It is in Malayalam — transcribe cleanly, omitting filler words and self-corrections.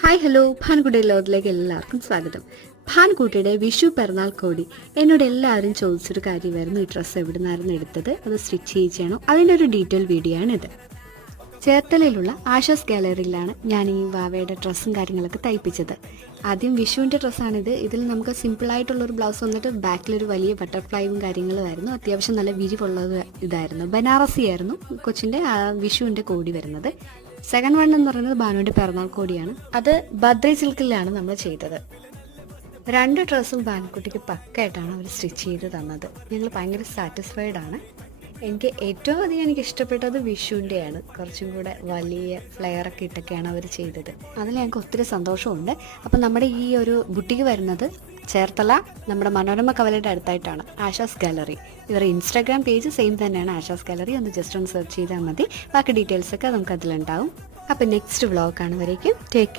ഹായ് ഹലോ ഭാൻകുട്ടിയുടെ ലോകത്തിലേക്ക് എല്ലാവർക്കും സ്വാഗതം. ഭാൻകുട്ടിയുടെ വിഷു പിറന്നാൾ കോടി എന്നോട് എല്ലാവരും ചോദിച്ചൊരു കാര്യമായിരുന്നു, ഈ ഡ്രസ്സ് എവിടെ നിന്നായിരുന്നു എടുത്തത്, അത് സ്റ്റിച്ച് ചെയ്യിച്ചാണോ, അതിൻ്റെ ഒരു ഡീറ്റെയിൽ വീഡിയോ ആണിത്. ചേർത്തലയിലുള്ള ആഷാസ് ഗാലറിയിലാണ് ഞാൻ ഈ വാവയുടെ ഡ്രസ്സും കാര്യങ്ങളൊക്കെ തയ്പ്പിച്ചത്. ആദ്യം വിഷുവിൻ്റെ ഡ്രസ്സാണിത്. ഇതിൽ നമുക്ക് സിമ്പിളായിട്ടുള്ളൊരു ബ്ലൗസ് വന്നിട്ട് ബാക്കിലൊരു വലിയ ബട്ടർഫ്ലൈയും കാര്യങ്ങളുമായിരുന്നു. അത്യാവശ്യം നല്ല വിരിവുള്ളത് ഇതായിരുന്നു, ബനാറസി ആയിരുന്നു കൊച്ചിൻ്റെ വിഷുവിൻ്റെ കോടി വരുന്നത്. സെക്കൻഡ് വൺ എന്ന് പറയുന്നത് ബാനുവിൻ്റെ പിറന്നാൾ കോടിയാണ്. അത് ബദ്രി സിൽക്കിലാണ് നമ്മൾ ചെയ്തത്. രണ്ട് ഡ്രസ്സും ബാൻകുട്ടിക്ക് പക്കായിട്ടാണ് അവർ സ്റ്റിച്ച് ചെയ്ത് തന്നത്. ഞങ്ങൾ ഭയങ്കര സാറ്റിസ്ഫൈഡ് ആണ്. എനിക്ക് ഏറ്റവും അധികം ഇഷ്ടപ്പെട്ടത് വിഷുവിൻ്റെയാണ്. കുറച്ചും കൂടെ വലിയ ഫ്ലെയറൊക്കെ ഇട്ടൊക്കെയാണ് അവർ ചെയ്തത്. അതിൽ ഞങ്ങൾക്ക് ഒത്തിരി സന്തോഷമുണ്ട്. അപ്പം നമ്മുടെ ഈ ഒരു ബുട്ടിക്ക് വരുന്നത് ചേർത്തല നമ്മുടെ മനോരമ കവലയുടെ അടുത്തായിട്ടാണ്, ആഷാസ് ഗാലറി. ഇവരുടെ ഇൻസ്റ്റാഗ്രാം പേജ് സെയിം തന്നെയാണ്, ആഷാസ് ഗാലറി. ഒന്ന് ജസ്റ്റ് ഒന്ന് സെർച്ച് ചെയ്താൽ മതി. ബാക്കി ഡീറ്റെയിൽസൊക്കെ നമുക്ക് അതിലുണ്ടാവും. അപ്പം നെക്സ്റ്റ് വ്ളോഗ് കാണുമ്പോഴേക്കും ടേക്ക് കെയർ.